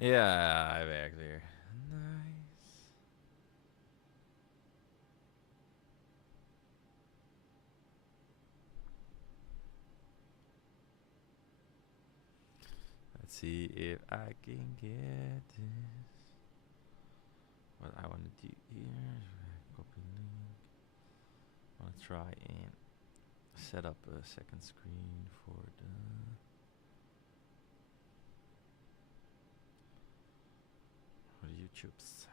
Ja, hij werkt weer. Nice. Let's see if I can get this. What I want to do here is copy link. I want to try and set up a second screen for the YouTubes.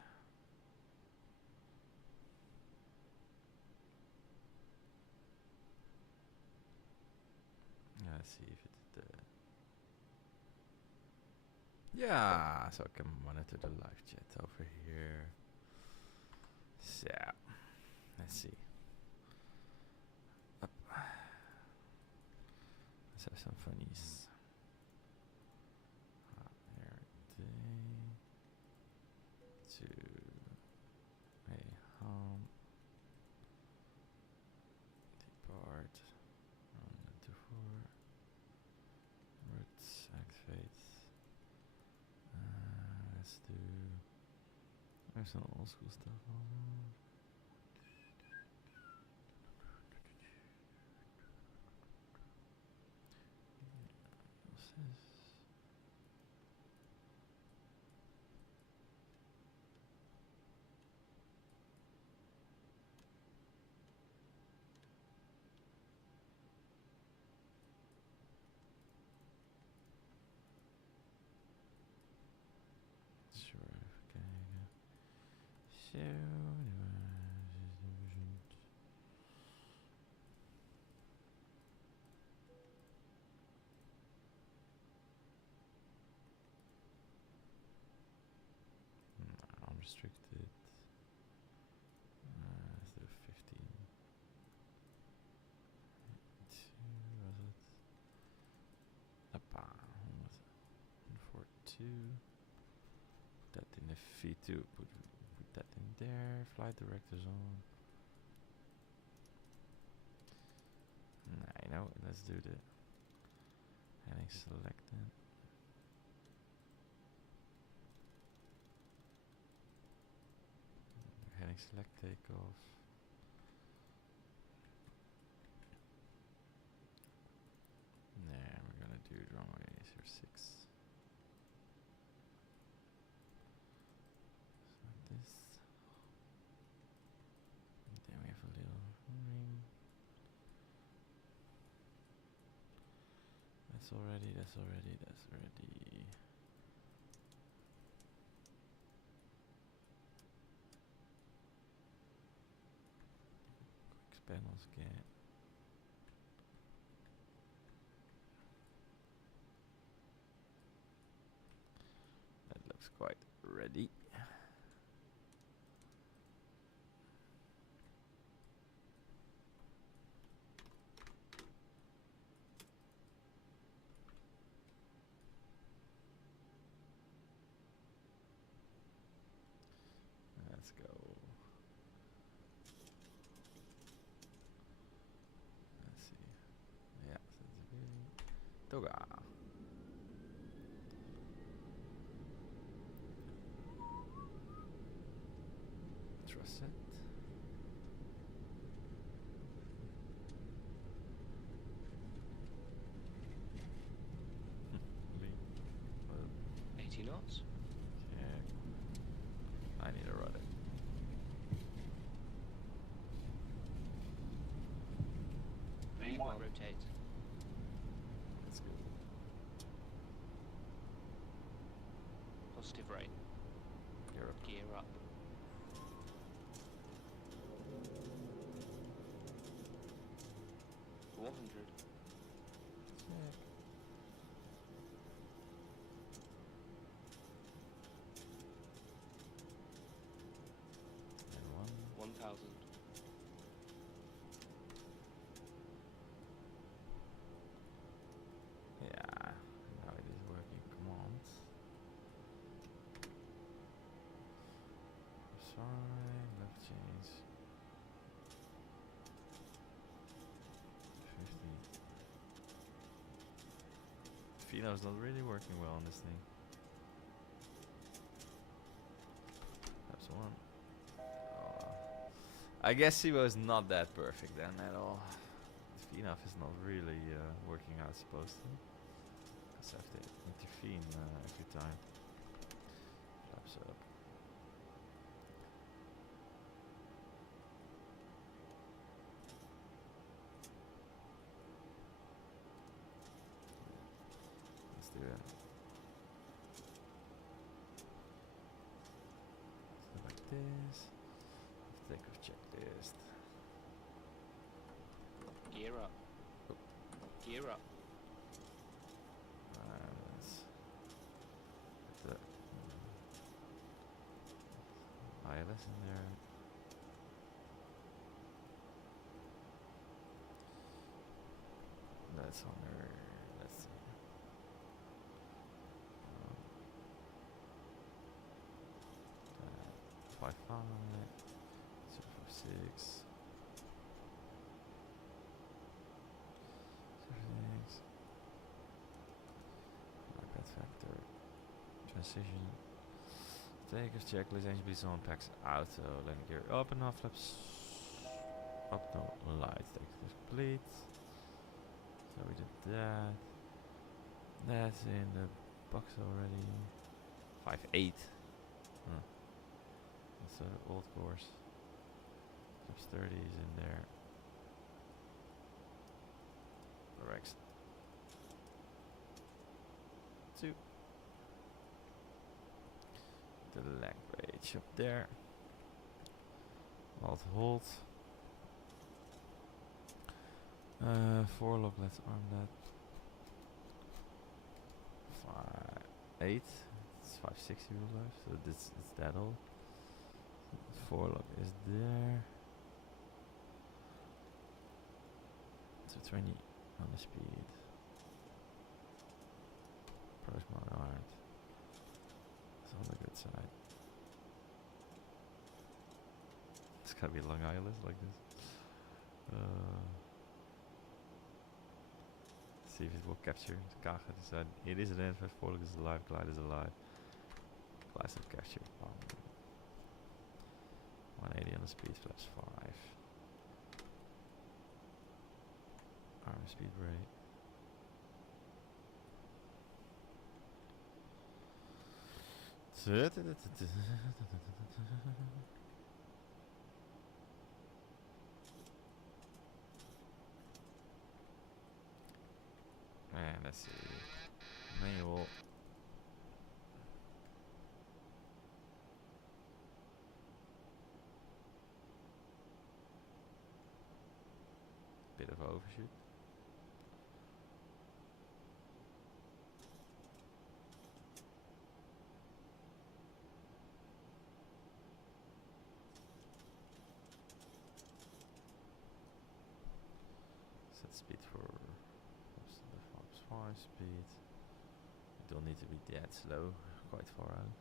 Yeah, let's see if it did. Yeah, so I can monitor the live chat over here. So, let's see. Up. Let's have some funnies. EHRD to EHAM. Depart. Run to 4. Roots activate. Let's do. There's some old school stuff on. What's this? Sure, okay. So, unrestricted. Let's do 15. 2 was it? Appa, what was it? 42. Put that in the V2. Put that in there. Flight directors on. Nah, you know, let's do the heading select then. Heading select takeoff. Nah, we're gonna do runway 06. So this. And then we have a little ring. That's already. Quick panels get. That looks quite ready. Let's go. Let's see. Yeah, sensibility. Toga. Trust it. Lean. 80 knots. Check. I need a rudder. V1 rotate. Let's go. Positive rate. Gear up. Gear up. $400. Check. And 1,000. Yeah, now it is working commands. Sorry, left change. 50. Pheno's not really working well on this thing. I guess he was not that perfect then at all. The VNAV is not really working how it's supposed to. Because I have to intervene every time. Flaps up. Let's do it. So like this. Takeoff checklist. Gear up. Gear up. Let's put the ILS in there. That's on there. Let's see. Uh, 5.5, 0.46. iPad factor. Transition. Takeoff checklist. Engine bleeds on. Packs auto. Landing gear up and off flaps. Up no lights. Takeoff complete. So we did that. That's in the box already. 5.8. Huh. That's an old course. Flaps 30 is in there. Rex 2. The language up there. Alt hold. 4 lock, let's arm that. 5.8. It's 5.60 real life, so this it's that old. 4 lock is there. So 20 on the speed. Approach my art. It's on the good side. It's gotta be Long Island like this. See if it will capture. Kaga design. It is an advert. Forlock is alive. Glide is alive. Glides have capture. 180 on the speed. Flaps 5. Arm speed brake. And let's see. Manual. Bit of overshoot. Set speed for the 5 speed. You don't need to be that slow, quite far out.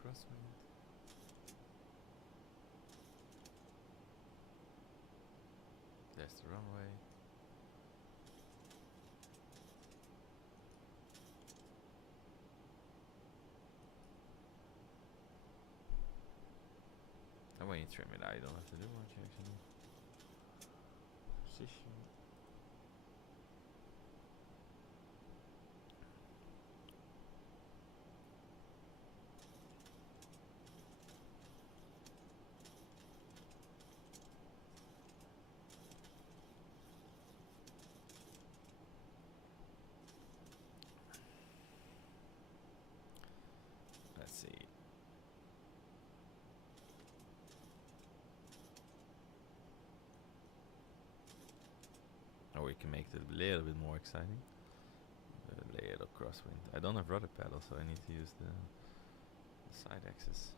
Crosswind. There's the runway. And when you trim it out, you don't have to do much actually. Position. Let's see. Or we can make it a little bit more exciting. A little crosswind. I don't have rudder pedal, so I need to use the side axis.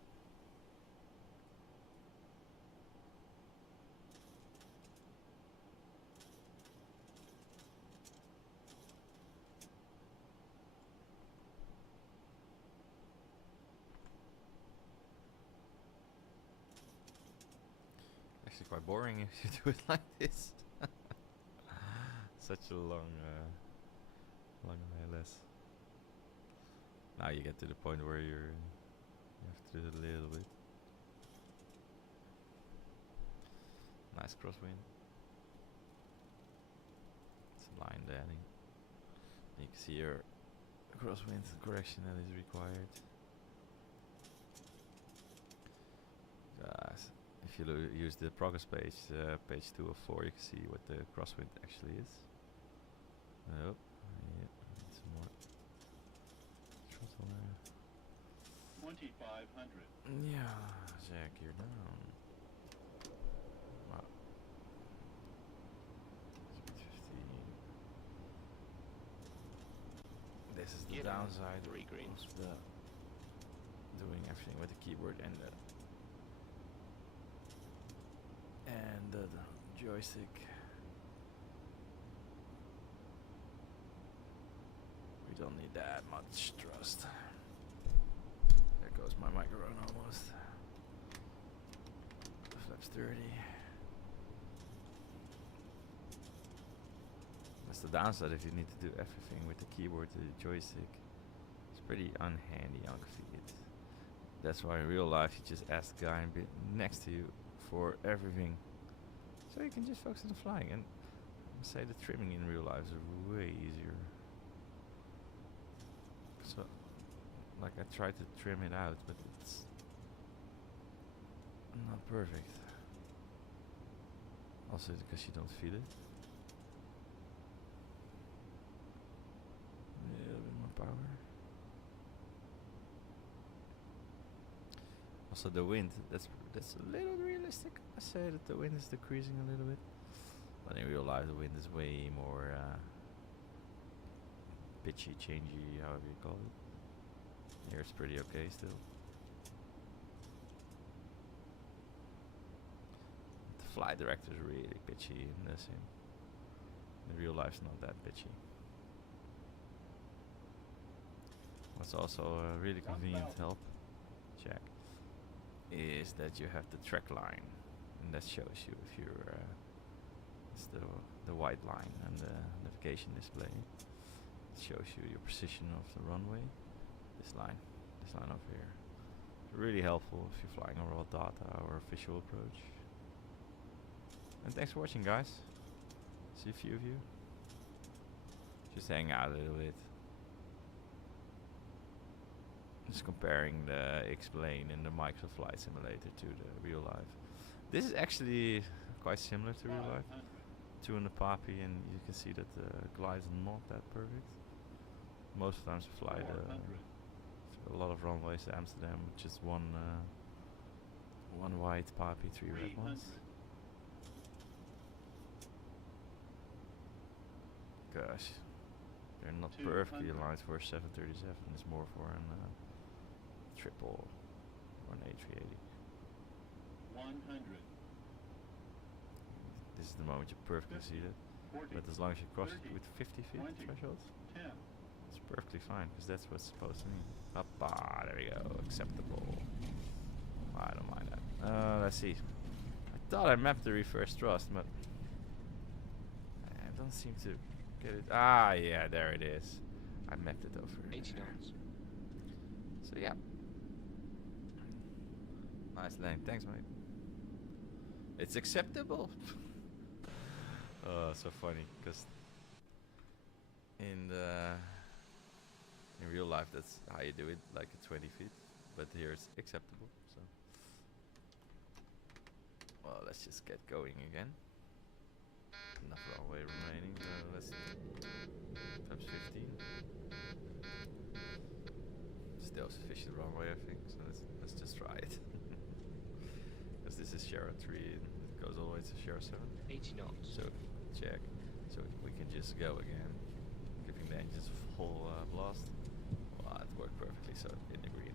Actually quite boring if you do it like this. Such a long ILS. Now you get to the point where you have to do it a little bit. Nice crosswind. It's a line landing. You can see your crosswind correction that is required. Guys, if you use the progress page, page 2 of 4, you can see what the crosswind actually is. Oh, yeah, need some more throttle there. 2500. Yeah, Jack, you're down. Wow. Speed 15. This is the Get on downside 3 greens. of the doing everything with the keyboard and the joystick. We don't need that much thrust. There goes my microphone almost. The flaps 30. That's the downside if you need to do everything with the keyboard to the joystick. It's pretty unhandy on feet. That's why in real life you just ask the guy next to you for everything. So you can just focus on flying, and say the trimming in real life is way easier. So, like I tried to trim it out, but it's not perfect. Also because you don't feel it. A little bit more power. Also the wind, that's a little realistic. I say that the wind is decreasing a little bit. But in real life the wind is way more pitchy, changey, however you call it. Here it's pretty okay still. The flight director is really pitchy in the sim. In real life it's not that pitchy. What's also a really convenient help, check, is that you have the track line, and that shows you if you're it's the white line and the navigation display. It shows you your position of the runway. This line over here. It's really helpful if you're flying a raw data or a visual approach. And thanks for watching, guys. See a few of you. Just hang out a little bit. Just comparing the X-Plane and the Microsoft Flight Simulator to the real life. This is actually quite similar to real life. 2 in the Poppy, and you can see that the glide is not that perfect. Most of the times we fly a lot of runways to Amsterdam with just one white Poppy, 3 red ones. Gosh, they're not perfectly aligned for a 737. It's more for an triple or an A380. 100. This is the moment you perfectly see it. 40, But as long as you cross 30, it with 50 feet 20, threshold, 10. it's perfectly fine, because that's what's supposed to mean. Hoppa, there we go, acceptable. I don't mind that. Let's see. I thought I mapped the reverse thrust, but I don't seem to get it. Ah, yeah, there it is. I mapped it over 80 there. knots. So yeah. Nice lane, thanks mate. It's acceptable. Oh, so funny, because in real life that's how you do it, like at 20 feet, but here it's acceptable. So, well, let's just get going again. Enough runway remaining, so let's perhaps 15. Still sufficient runway, I think. So let's just try it. Because this is Shara 3 and it goes all the way to Shara 7. 80 knots. So check. So we can just go again, giving the engines a full blast. Well, it worked perfectly, so in the green.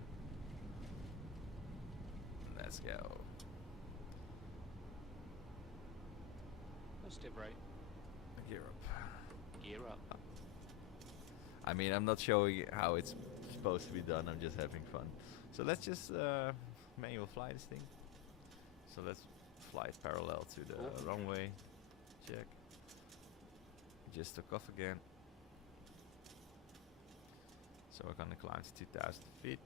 Let's go. Positive right. Gear up. Gear up. I mean, I'm not showing how it's supposed to be done. I'm just having fun. So let's just manual fly this thing. So let's fly it parallel to the runway. Check. Just took off again. So we're gonna climb to 2,000 feet.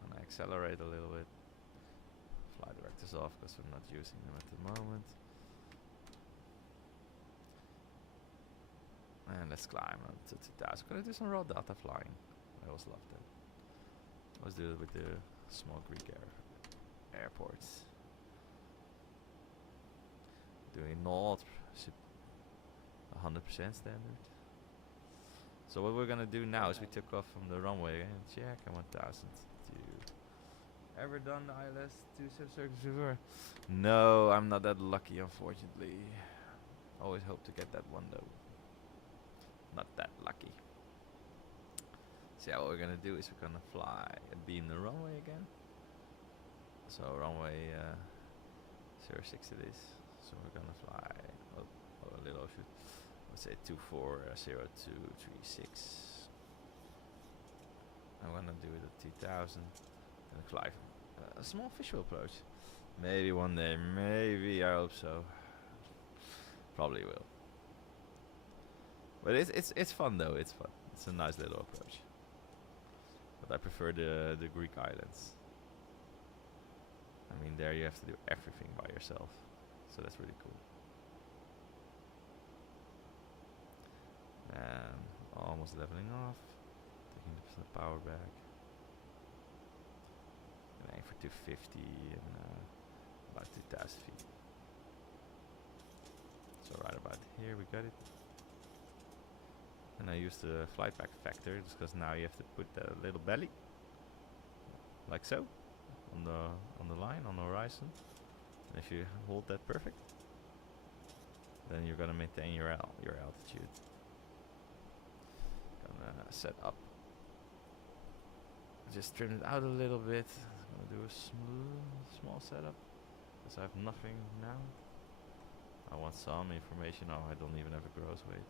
Gonna accelerate a little bit. Fly directors off because we're not using them at the moment. And let's climb up to 2,000. Gonna do some raw data flying. I always love that. Let's do it with the small Greek airports. Doing not 100% standard. So what we're gonna do now is we took off from the runway and check and 1,000 to ever done the ILS 2 No, I'm not that lucky, unfortunately. Always hope to get that one though. Not that lucky. So yeah, what we're gonna do is we're gonna fly and beam the runway again. So runway 06 it is. So we're gonna fly a little overshoot. Let's say 240236. I'm gonna do it at 2,000 and fly a small visual approach. Maybe one day, maybe, I hope so. Probably will. But it's fun though. It's fun. It's a nice little approach. But I prefer the Greek islands. I mean, there you have to do everything by yourself, so that's really cool. And almost leveling off, taking the power back. And aim for 250 and about 2,000 feet. So right about here we got it. And I use the flight back factor just because now you have to put a little belly, like so, on the line, on the horizon. And if you hold that perfect, then you're gonna maintain your altitude. Gonna set up. Just trim it out a little bit. I'm gonna do a small setup because I have nothing now. I want some information. Oh, I don't even have a gross weight.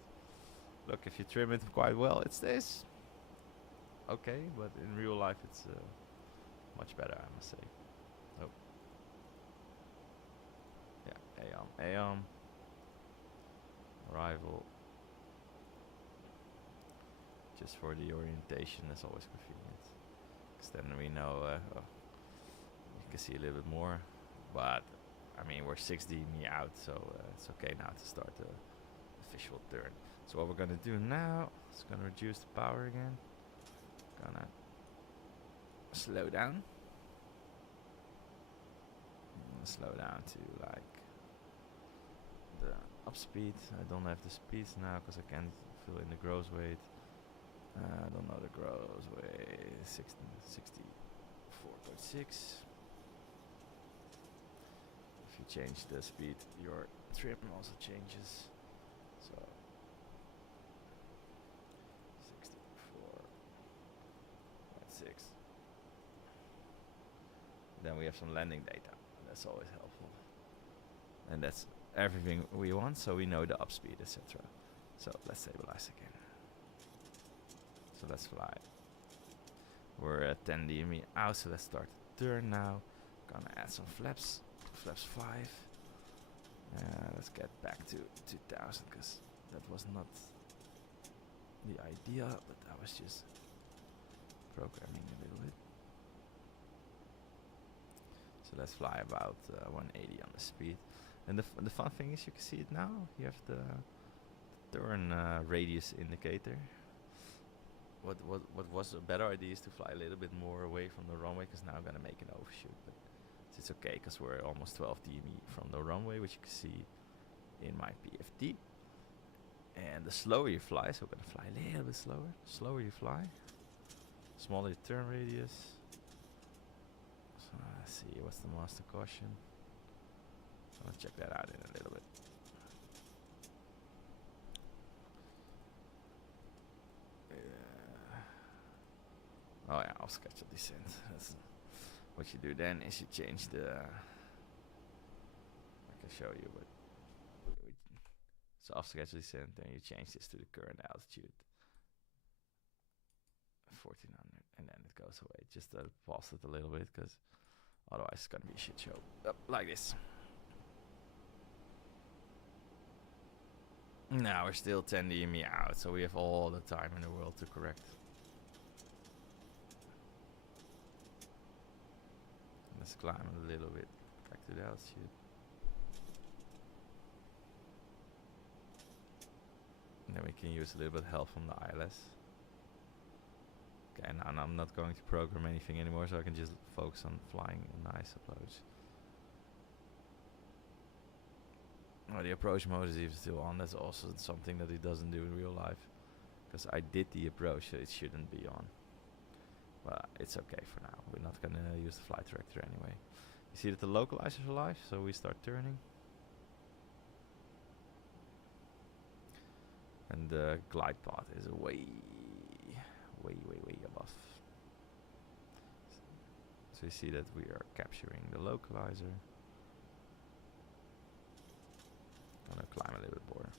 Look, if you trim it quite well, it stays okay, but in real life it's much better, I must say. Oh. Yeah, EHAM. Arrival. Just for the orientation, that's always convenient. Because then we know, you can see a little bit more. But, I mean, we're 6D me out, so it's okay now to start the official turn. So what we're gonna do now is gonna reduce the power again. Gonna slow down. Slow down to like the up speed. I don't have the speeds now because I can't fill in the gross weight. I don't know the gross weight. 64.6. If you change the speed, your trim also changes. So 64.6. Then we have some landing data. That's always helpful. And that's everything we want, so we know the up speed, etc. So let's stabilize again. So let's fly. We're at 10 dme out, so let's start the turn now. Gonna add some flaps. Flaps 5. Let's get back to 2,000 because that was not the idea, but I was just programming a little bit. So let's fly about 180 on the speed. And the fun thing is you can see it now. You have the turn radius indicator. What was a better idea is to fly a little bit more away from the runway because now I'm gonna make an overshoot. But it's okay because we're almost 12 dB from the runway, which you can see in my PFD. And the slower you fly, so we're gonna fly a little bit slower. Slower you fly, smaller your turn radius. So let's see, what's the master caution? So let's check that out in a little bit. off schedule descent. That's what you do then is you change the. I can show you, but so off schedule descent, then you change this to the current altitude, 1400, and then it goes away. Just pause it a little bit, because otherwise it's gonna be a shit show. Like this. Now we're still 10 dB out, so we have all the time in the world to correct. Let's climb a little bit back to the altitude. And then we can use a little bit of help from the ILS. Okay, now I'm not going to program anything anymore, so I can just focus on flying a nice approach. Oh, the approach mode is even still on. That's also something that it doesn't do in real life. Because I did the approach, so it shouldn't be on. But it's okay for now. We're not going to use the flight director anyway. You see that the localizers are live, so we start turning. And the glide path is way above. So you see that we are capturing the localizer. Gonna climb a little bit more.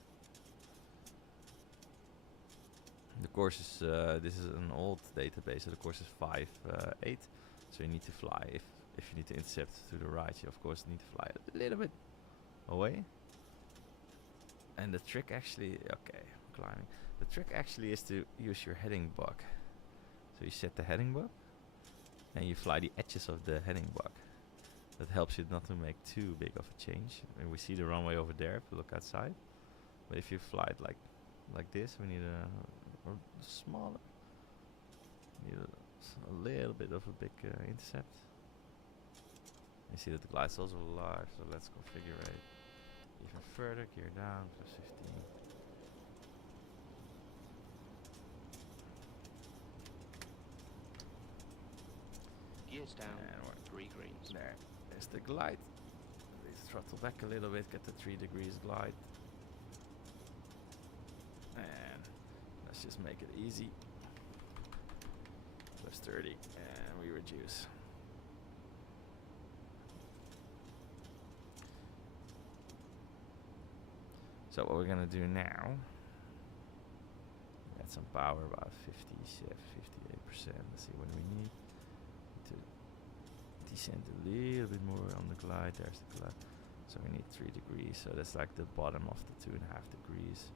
The course is this is an old database, so the course is 5.8. So you need to fly if you need to intercept to the right. You of course need to fly a little bit away. And the trick actually, okay, I'm climbing. The trick actually is to use your heading bug. So you set the heading bug, and you fly the edges of the heading bug. That helps you not to make too big of a change. And we see the runway over there if you look outside. But if you fly it like this, we need a smaller, need a little bit of a big intercept. You see that the glide's also live, so let's configure it even further. Gear down, plus 15. Gears down, And we're 3 greens. There's the glide. Let's throttle back a little bit, get the 3 degrees glide. And let's just make it easy. Plus 30, and we reduce. So what we're gonna do now, add some power, about 58%. Let's see what we need. To descend a little bit more on the glide. There's the glide. So we need 3 degrees. So that's like the bottom of the 2.5 degrees.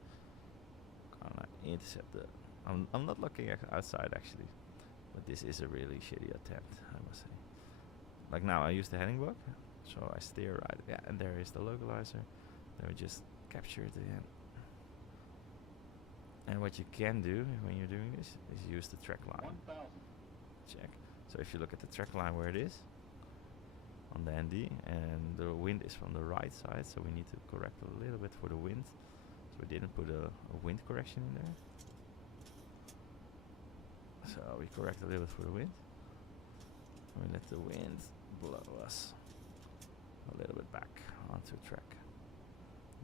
Gonna intercept the. I'm not looking outside actually, but this is a really shitty attempt, I must say. Like now, I use the heading bug, so I steer right. Yeah, and there is the localizer. Then we just capture it again. And what you can do when you're doing this is use the track line. 1,000. Check. So if you look at the track line where it is on the ND, and the wind is from the right side, so we need to correct a little bit for the wind. So we didn't put a wind correction in there. So we correct a little bit for the wind. We let the wind blow us a little bit back onto track.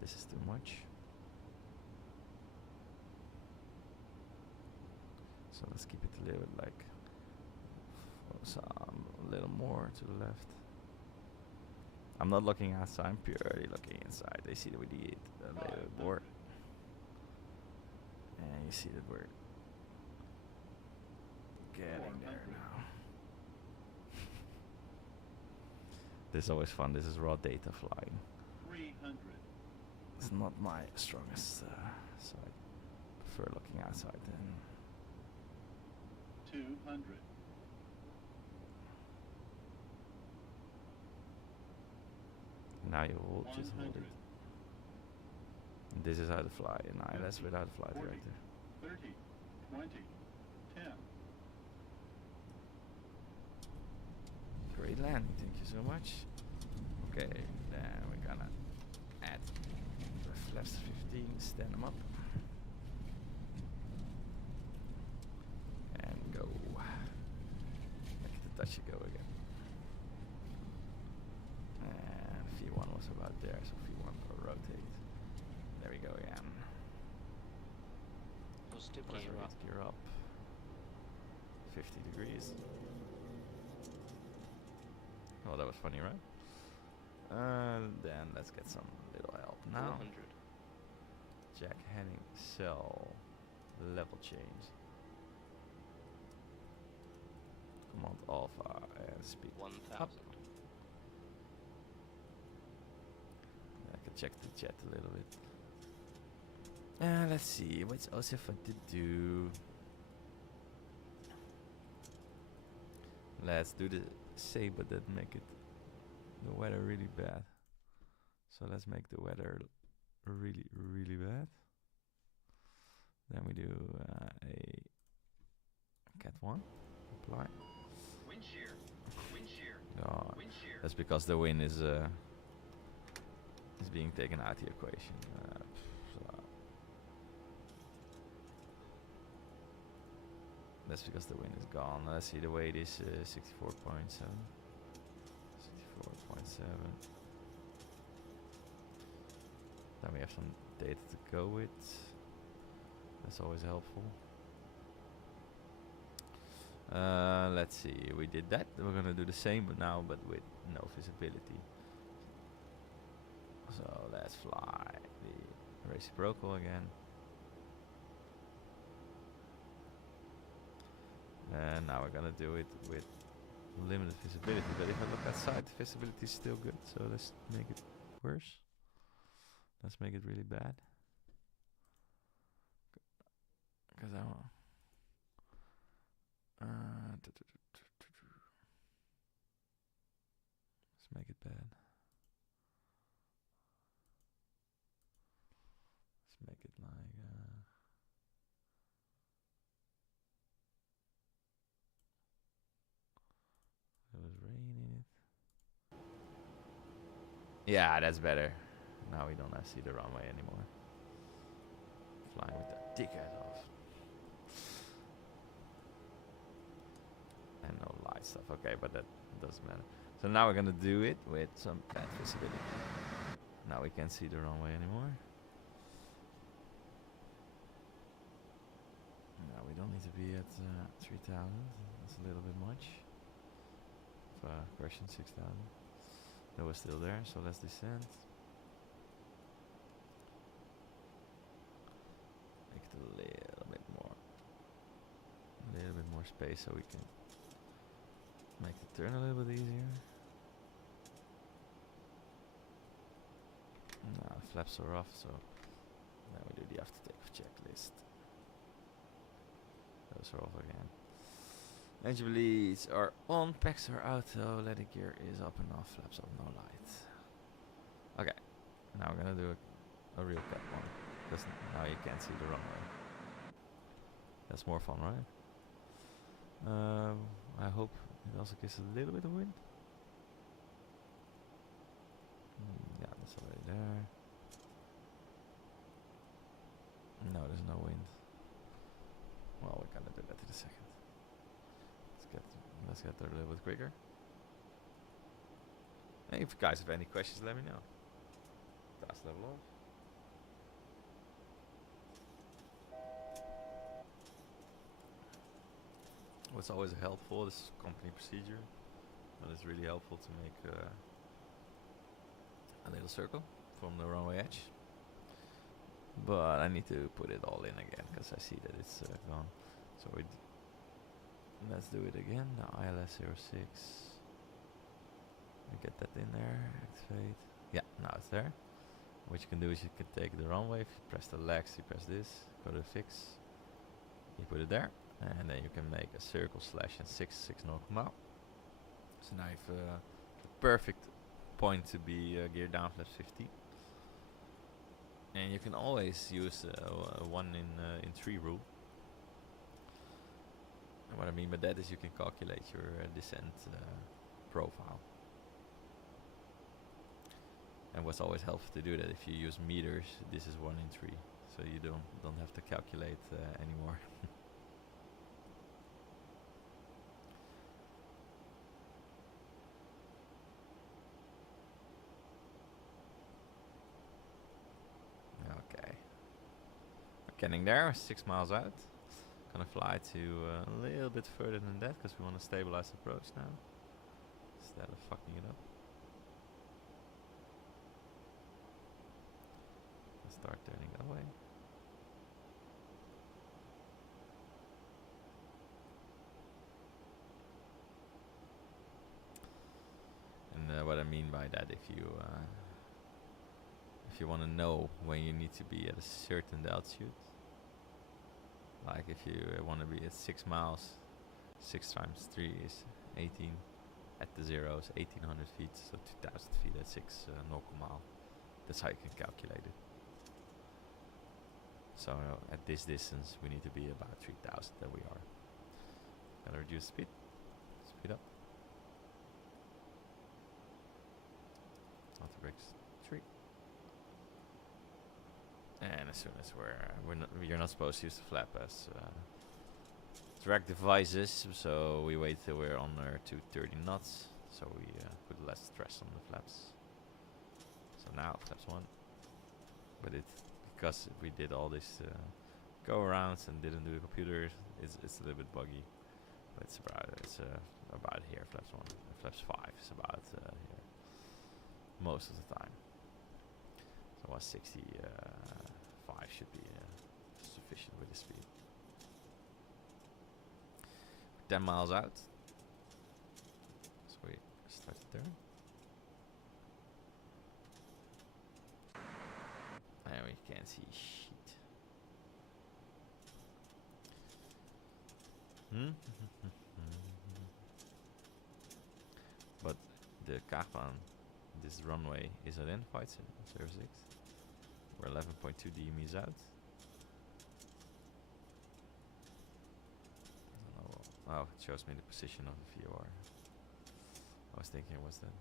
This is too much. So let's keep it a little bit like a little more to the left. I'm not looking outside, I'm purely looking inside. They see that we did a little bit more. And you see that we're getting there now. This is always fun. This is raw data flying. 300. It's not my strongest side. Prefer looking outside then. 200. Now you hold, just hold it. 100. And this is how to fly in ILS without a flight 40, director. 30, 20, 10. Great landing, thank you so much. Okay, then we're gonna add the flaps 15, stand them up. And go. Back to touch you go again. And V1 was about there, so V1 will rotate. There we go again. Positive Gear gear up. up. 50 degrees. Oh, that was funny, right? Then let's get some little help now. 400. Jack heading cell. Level change. Command alpha and speed 1000. up. I can check the chat a little bit. Let's see, what's also fun to do? Let's do the same, but then make it the weather really bad. So let's make the weather really, really bad. Then we do a cat 1. Apply. Wind shear. Wind shear. Oh, Wind shear. that's because the wind is being taken out of the equation. So that's because the wind is gone. Let's see, the weight is 64.7. 64.7. Then we have some data to go with. That's always helpful. Let's see, we did that. We're gonna do the same, but now with no visibility. So let's fly the reciprocal again. And now we're gonna do it with limited visibility. But if I look outside, the visibility is still good. So let's make it worse. Let's make it really bad. Because I want. Let's make it bad. Let's make it like. There was rain in it. Yeah, that's better. Now we don't have to see the runway anymore. Flying with that dick head off. And no light stuff. Okay, but that doesn't matter. So now we're gonna do it with some bad visibility. Now we can't see the runway anymore. Now we don't need to be at 3000. That's a little bit much. Correction 6000. That was still there, so let's descend. Make it a little bit more. A little bit more space so we can make the turn a little bit easier. Now the flaps are off, so now we do the after takeoff checklist. Those are off again. Engine bleeds are on, packs are auto, landing gear is up and off, flaps off, no light. Okay, now we're gonna do a real cat one, because now you can't see the runway. That's more fun, right? I hope it also gives a little bit of wind. Yeah, that's already there. No, there's no wind. Well, we're gonna do that in a second. Let's get there a little bit quicker. And if you guys have any questions, let me know. Fast level off. What's always helpful is company procedure. But it's really helpful to make a little circle from the runway edge. But I need to put it all in again because I see that it's gone. So let's do it again. Now ILS 06. I get that in there. Activate. Yeah, now it's there. What you can do is you can take the runway. If you press the legs, you press this. Go to fix. You put it there. And then you can make a circle slash and 6 knock out. So now you have the perfect point to be geared down flaps 50. And you can always use a 1 in 3 rule. And what I mean by that is you can calculate your descent profile. And what's always helpful to do that, if you use meters, this is 1 in 3, so you don't have to calculate anymore. Okay. We're getting there, 6 miles out. Gonna fly to a little bit further than that because we want to stabilize approach now instead of fucking it up. Let's start turning that way. And what I mean by that, if you want to know when you need to be at a certain altitude, like if you want to be at 6 miles, 6 times 3 is 18. At the zero is 1800 feet, so 2000 feet at 6 nautical mile. That's how you can calculate it. So at this distance, we need to be about 3000. There we are. Gotta reduce speed. Speed up. Auto brakes 3. And as soon as you're not supposed to use the flap as drag devices, so we wait till we're under 230 knots, so we put less stress on the flaps. So now flaps 1, but because we did all this go arounds and didn't do the computer, it's a little bit buggy, but it's about here. Flaps 1, and flaps 5 is about here most of the time. So 165 should be sufficient with the speed. 10 miles out, so we start to turn, and we can't see shit. But the Kapan, this runway is identified, so 06. We're 11.2 DMEs out. Oh, it shows me the position of the VOR. I was thinking it was that.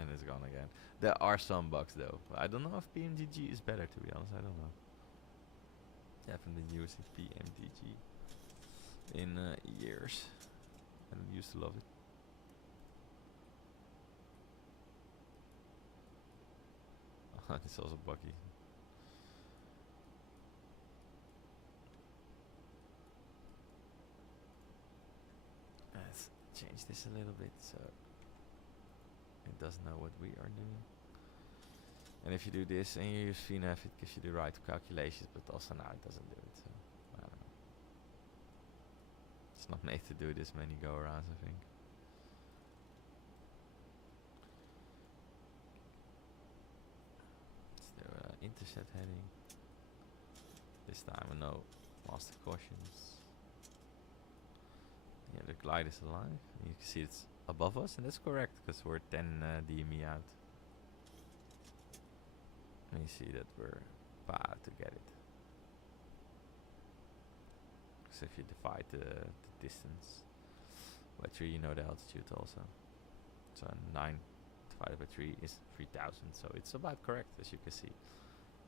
And it's gone again. There are some bugs though. I don't know if PMDG is better, to be honest. I don't know. I haven't been using PMDG in years. I used to love it. It's also buggy. Let's change this a little bit so it doesn't know what we are doing. And if you do this and you use VNAV, it gives you the right calculations, but also now it doesn't do it. So I don't know. It's not made to do this many go-arounds, I think. Let's do intercept heading. This time no master cautions. Yeah, the glide is alive. You can see it's above us, and that's correct because we're 10 DME out. And you see that we're about to get it. Because if you divide the distance by 3, you know the altitude also. So 9 divided by 3 is 3000, so it's about correct, as you can see.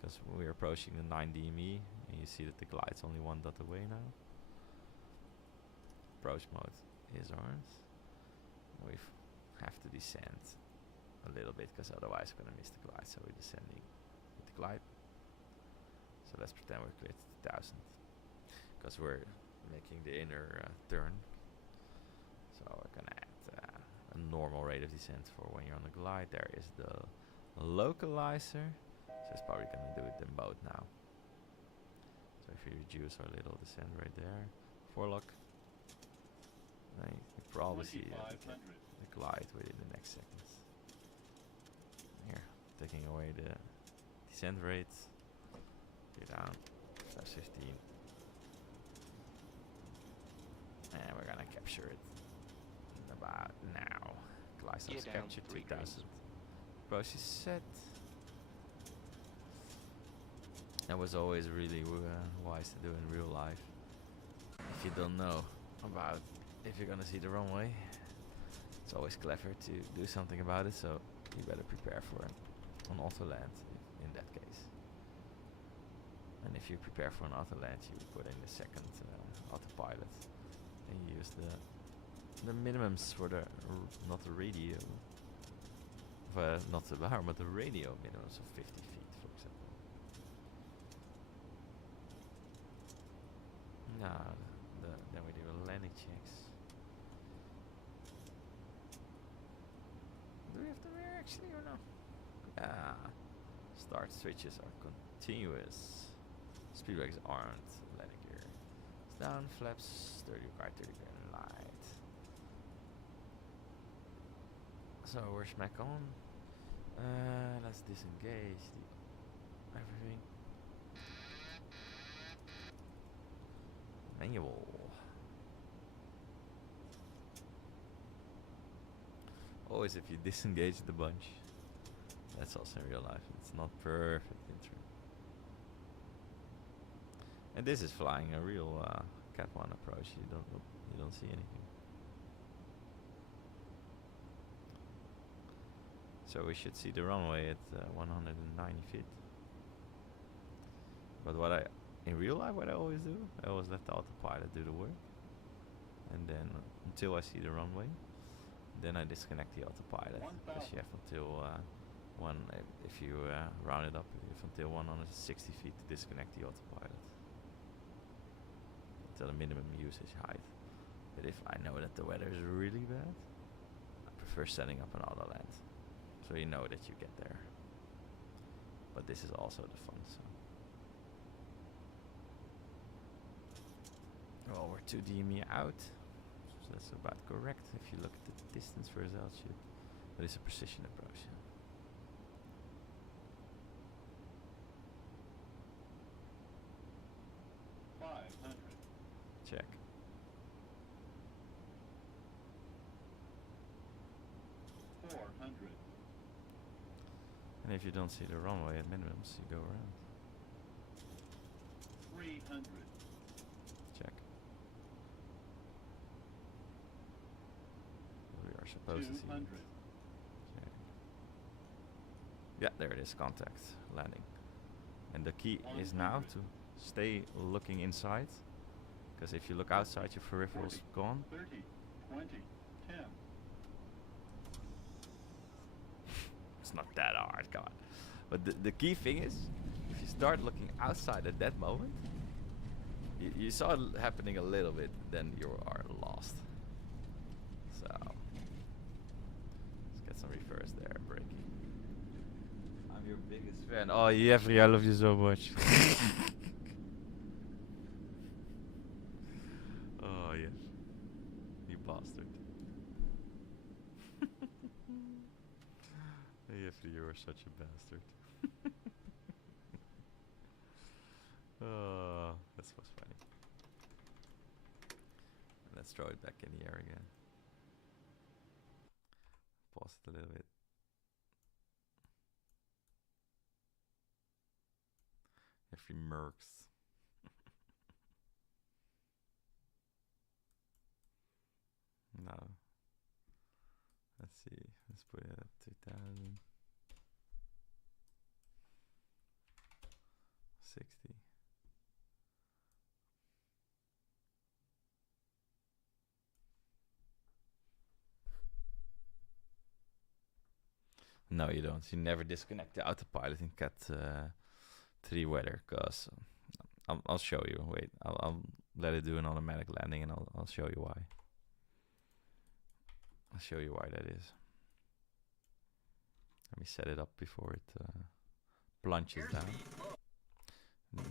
Because we're approaching the 9 DME, and you see that the glide's only 1 dot away now. Approach mode is ours. We have to descend a little bit, because otherwise we're gonna miss the glide, so we're descending with the glide. So let's pretend we're clear to 2000, because we're making the inner turn. So we're gonna add a normal rate of descent for when you're on the glide. There is the localizer, so it's probably gonna do it in both now. So if we reduce our little descent right there, forelock, then you probably see the glide within the next seconds. Here, taking away the descent rate, go down, /15, and we're gonna capture it about now. Glide starts capture 3000. Approach is set. That was always really wise to do in real life. If you don't know about if you're gonna see the runway, it's always clever to do something about it, so you better prepare for an auto land in that case. And if you prepare for an auto land, you put in the second autopilot, and you use the minimums for the not the radio, not the bar, but the radio minimums of 50 feet, for example. Now the we have the rear actually or no? Yeah. Start switches are continuous. Speed brakes aren't. Landing gear. It's down. Flaps 30 right, 30 green light. So we're smack on. Let's disengage everything. Manual. Always if you disengage the bunch. That's also in real life. It's not perfect in true. And this is flying a real Cat 1 approach. You don't see anything. So we should see the runway at 190 feet. But in real life, what I always do, I always let the autopilot do the work. And then until I see the runway, then I disconnect the autopilot. Because you have until if you round it up, you have until 160 feet to disconnect the autopilot. Until the minimum usage height. But if I know that the weather is really bad, I prefer setting up an auto land. So you know that you get there. But this is also the fun, so. Well, we're 2D me out. So that's about correct if you look at the distance versus altitude. But it's a precision approach. Yeah. Check. And if you don't see the runway at minimums, you go around. 300. Check. We are supposed to see it. Check. Yeah, there it is, contact, landing. And the key is now to stay looking inside. Because if you look outside, your peripheral's 40, gone. 30, 20, 10. It's not that hard, come on. But the key thing is, if you start looking outside at that moment, you saw it happening a little bit, then you are lost. So, let's get some reverse there, braking. I'm your biggest fan. Oh, Jeffrey, I love you so much. Oh, yes. You bastard. Jeffrey, you are such a bastard. Oh, that was funny. Let's throw it back in the air again. Pause it a little bit. Jeffrey Mercs. No. Let's see. Let's put it at 2000. 60. No, you don't. You never disconnect the autopilot in Cat 3 weather, cause I'll show you. Wait, I'll let it do an automatic landing, and I'll show you why. I'll show you why that is. Let me set it up before it plunges down.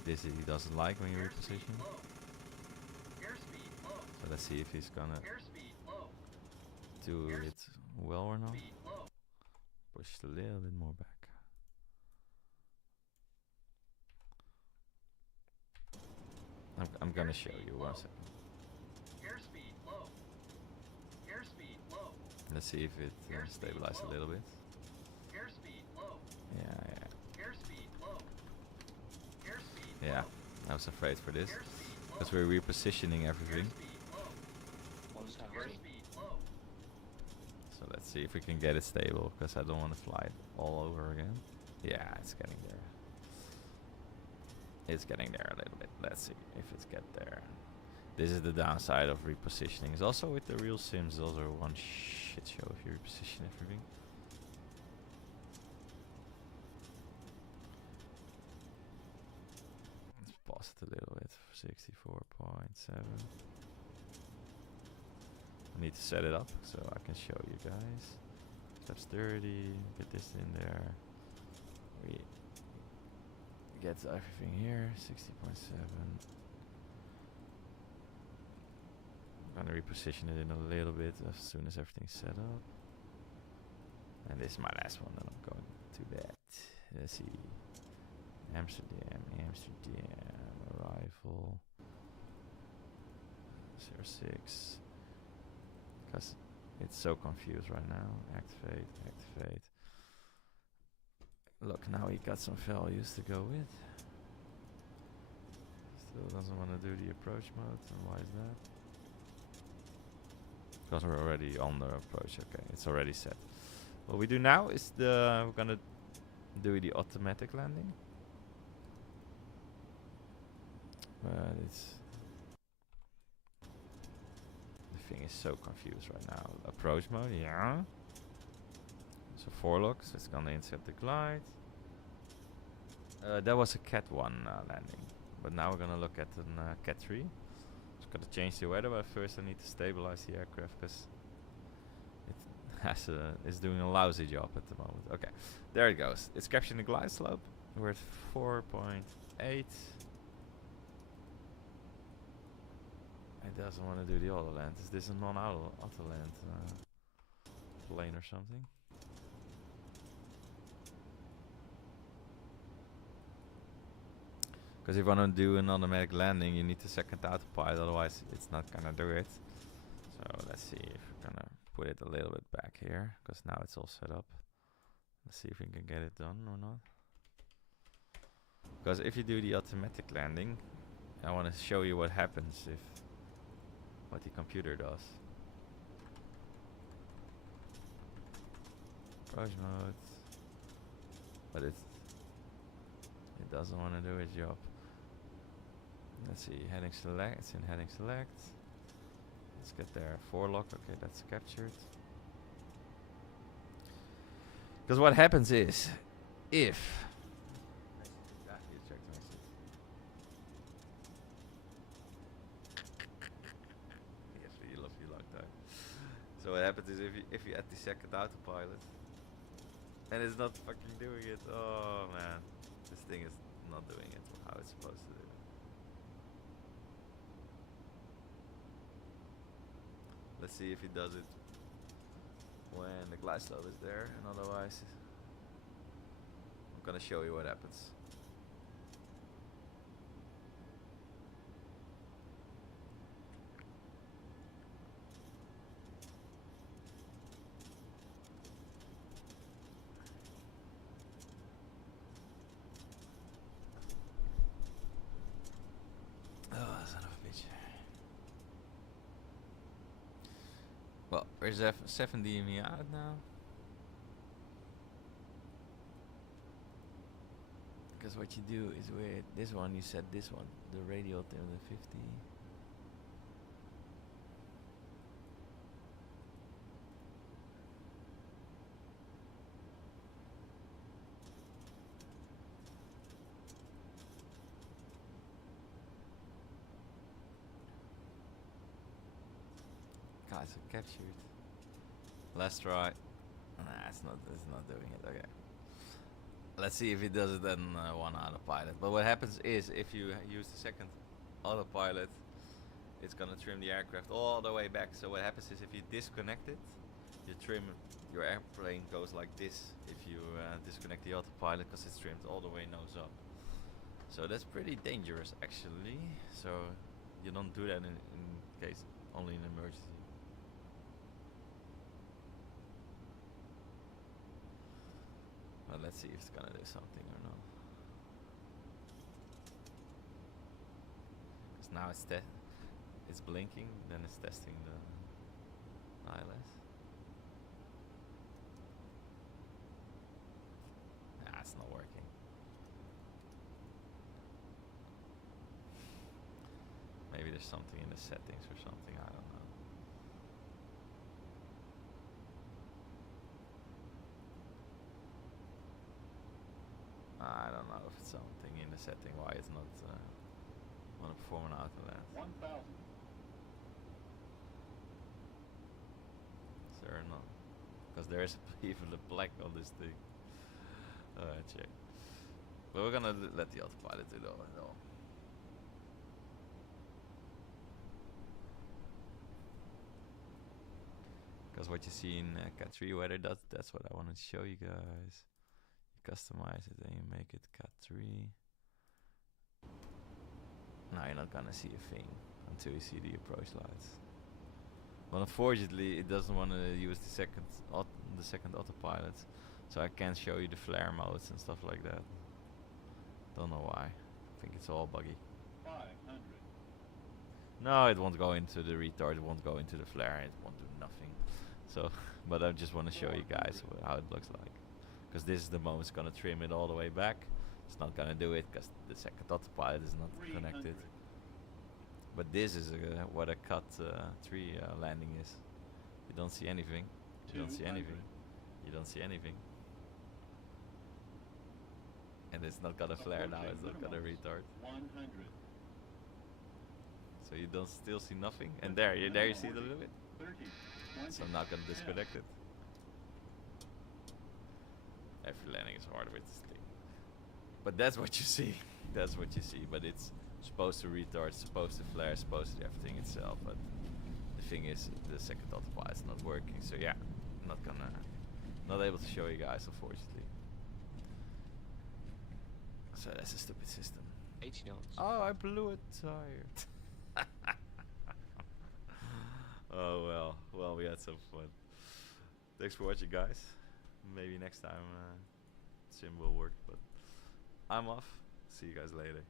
This he doesn't like when you reposition. So let's see if he's gonna do it well or not. Push it a little bit more back. I'm gonna show you 1 second. Let's see if it stabilizes a little bit. Yeah, I was afraid for this because we're repositioning everything. So let's see if we can get it stable, because I don't want to fly it all over again. Yeah, it's getting there. It's getting there a little bit. Let's see if it's get there. This is the downside of repositioning. It's also with the real sims, those are one shit show if you reposition everything. Let's pause it a little bit. 64.7. I need to set it up so I can show you guys. Flaps 30. Get this in there. We get everything here. 60.7. I'm gonna reposition it in a little bit as soon as everything's set up. And this is my last one that I'm going to that. Let's see. Amsterdam, arrival. 06. Because it's so confused right now. Activate. Look, now he got some values to go with. Still doesn't want to do the approach mode. And why is that? Because we're already on the approach. Okay, it's already set. What we do now is we're gonna do the automatic landing. But the thing is so confused right now. Approach mode, yeah. So 4 lock, so it's gonna intercept the glide. That was a Cat 1 landing, but now we're gonna look at a Cat 3. Just gotta change the weather, but first I need to stabilize the aircraft because it's doing a lousy job at the moment. Okay, there it goes. It's capturing the glide slope. We're at 4.8. It doesn't want to do the auto land. Is this a non-auto land plane or something? Because if you want to do an automatic landing, you need to second autopilot, otherwise it's not gonna do it. So let's see if we're gonna put it a little bit back here, because now it's all set up. Let's see if we can get it done or not. Because if you do the automatic landing, I want to show you what happens if what the computer does. Approach mode, but it doesn't want to do its job. Let's see, heading select. It's in heading select. Let's get there. 4 lock. Okay, that's captured. Because what happens is, if so what happens is if you add the second autopilot and it's not fucking doing it, oh man, this thing is not doing it how it's supposed to do. Let's see if it does it when the glide slope is there, and otherwise I'm gonna show you what happens. Well, where's 70 me out now? Because what you do is with this one, you set this one, the radial to the 50. Guys, I captured. Let's try. Nah, it's not doing it. Okay. Let's see if it does it then one autopilot. But what happens is if you use the second autopilot, it's gonna trim the aircraft all the way back. So what happens is if you disconnect it, you trim your airplane goes like this. If you disconnect the autopilot, because it's trimmed all the way nose up. So that's pretty dangerous actually. So you don't do that in case only in emergency. Well, let's see if it's gonna do something or not. Because now it's blinking, then it's testing the ILS. Nah, it's not working. Maybe there's something in the settings or something, I don't know. I don't know if it's something in the setting why it's not want to perform an auto land. 1,000. Is there not? because there is even a black on this thing. Check. But we're gonna let the autopilot do it all. Because what you see in Cat 3 weather, that's what I wanted to show you guys. You customize it and you make it Cat 3. Now you're not gonna see a thing until you see the approach lights. But unfortunately, it doesn't want to use the second autopilot, so I can't show you the flare modes and stuff like that. Don't know why. I think it's all buggy. 500. No, it won't go into the retard. It won't go into the flare. It won't do nothing. So, but I just want to show you guys how it looks like. Because this is the moment it's gonna trim it all the way back. It's not gonna do it because the second autopilot is not connected. But this is what a Cat 3 landing is. You don't see anything. You don't see anything. You don't see anything. And it's not gonna flare now. It's not gonna retard. 100. So you don't still see nothing. And there you see the limit. 30. So I'm not gonna disconnect it. Every landing is hard with this thing. But that's what you see. That's what you see. But it's supposed to retard, supposed to flare, supposed to do everything itself. But the thing is, the second autopilot is not working. So yeah, I'm not able to show you guys, unfortunately. So that's a stupid system. 18 knots. Oh, I blew a tire. Oh well, we had some fun. Thanks for watching, guys. Maybe next time sim will work, but I'm off. See you guys later.